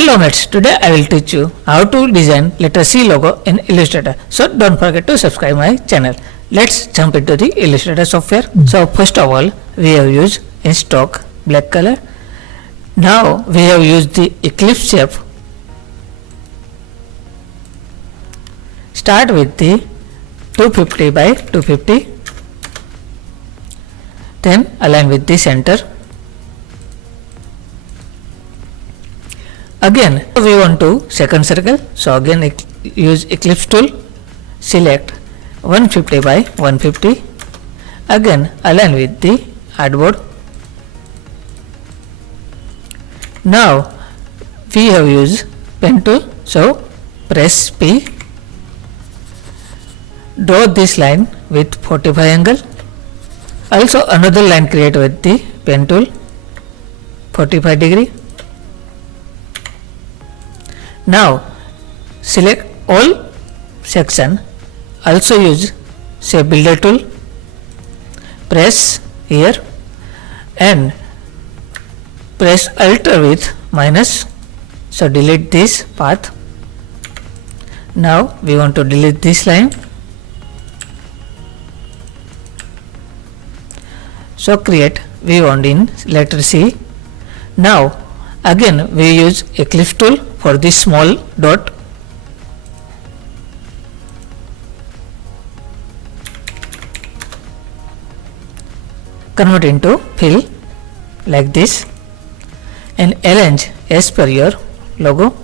Hello mates, today I will teach you how to design letter C logo in Illustrator. So don't forget to subscribe my channel. Let's jump into the Illustrator software. So first of all, we have used in stock black color. Now we have used the eclipse shape. Start with the 250 by 250. Then align with the center. Again we want to second circle, so again use eclipse tool, select 150 by 150, again align with the artboard. Now we have used pen tool, so press P, draw this line with 45 angle, also another line create with the pen tool 45 degree. Now select all section, also use shape builder tool, press here and press Alt with minus, so delete this path. Now we want to delete this line, so create we want in letter C. Now again we use eclipse tool for this small dot. Convert into fill like this and arrange as per your logo.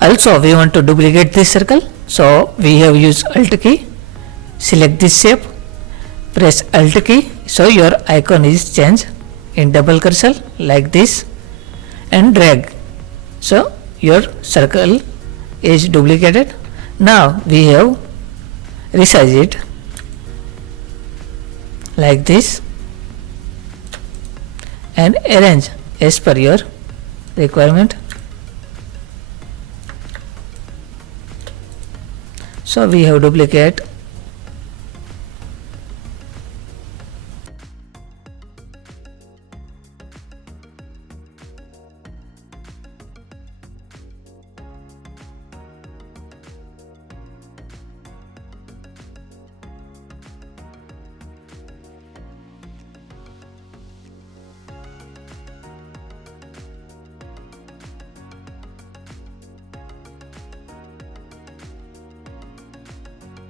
Also we want to duplicate this circle, so we have used Alt key, select this shape, press Alt key, so your icon is changed in double cursor like this and drag, so your circle is duplicated. Now we have resize it like this and arrange as per your requirement. So we have duplicate.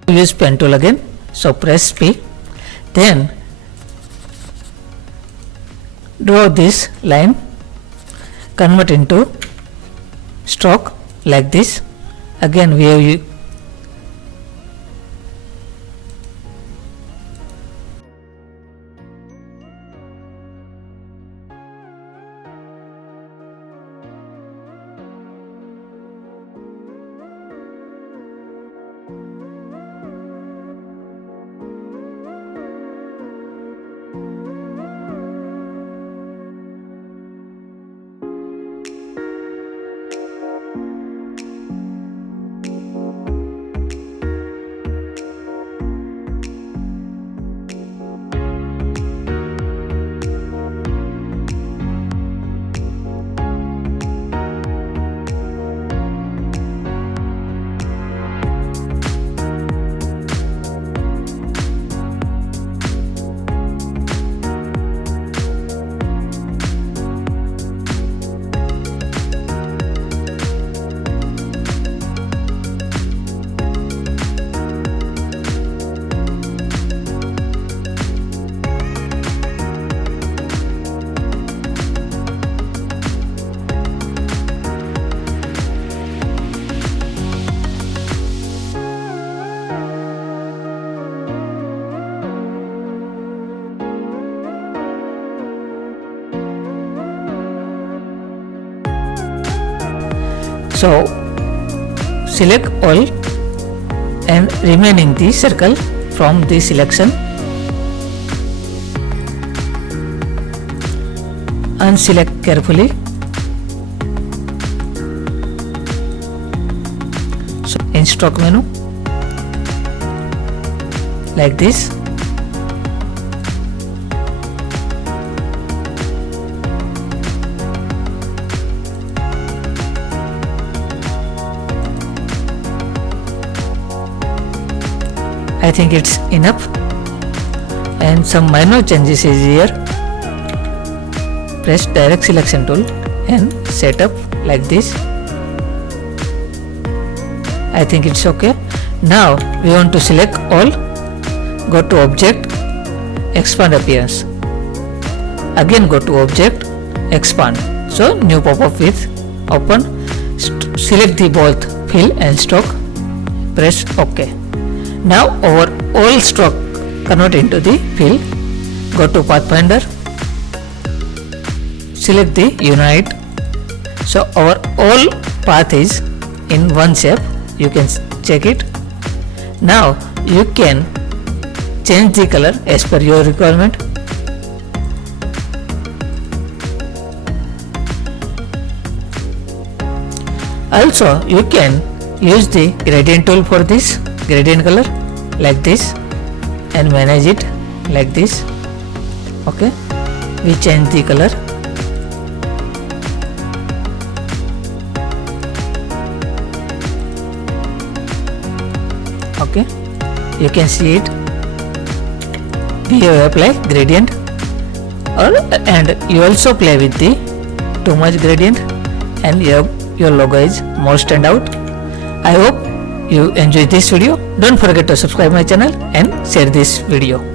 Use pen tool again, so press P, then draw this line, convert into stroke like this. Again we have so select all and remaining the circle from the selection, unselect carefully, so in stroke menu like this, I think it's enough. And some minor changes is here. Press direct selection tool and set up like this. I think it's okay. Now we want to select all. Go to object, expand appearance. Again go to object, expand. So new pop-up with open. Select the both fill and stroke. Press OK. Now our all stroke convert into the fill. Go to pathfinder. Select the unite. So our all path is in one shape. You can check it. Now you can change the color as per your requirement. Also you can use the gradient tool for this gradient color like this and manage it like this. Okay, we change the color. Okay, you can see it. We have applied gradient, and you also play with the too much gradient, and your logo is more stand out. I hope you enjoyed this video. Don't forget to subscribe my channel and share this video.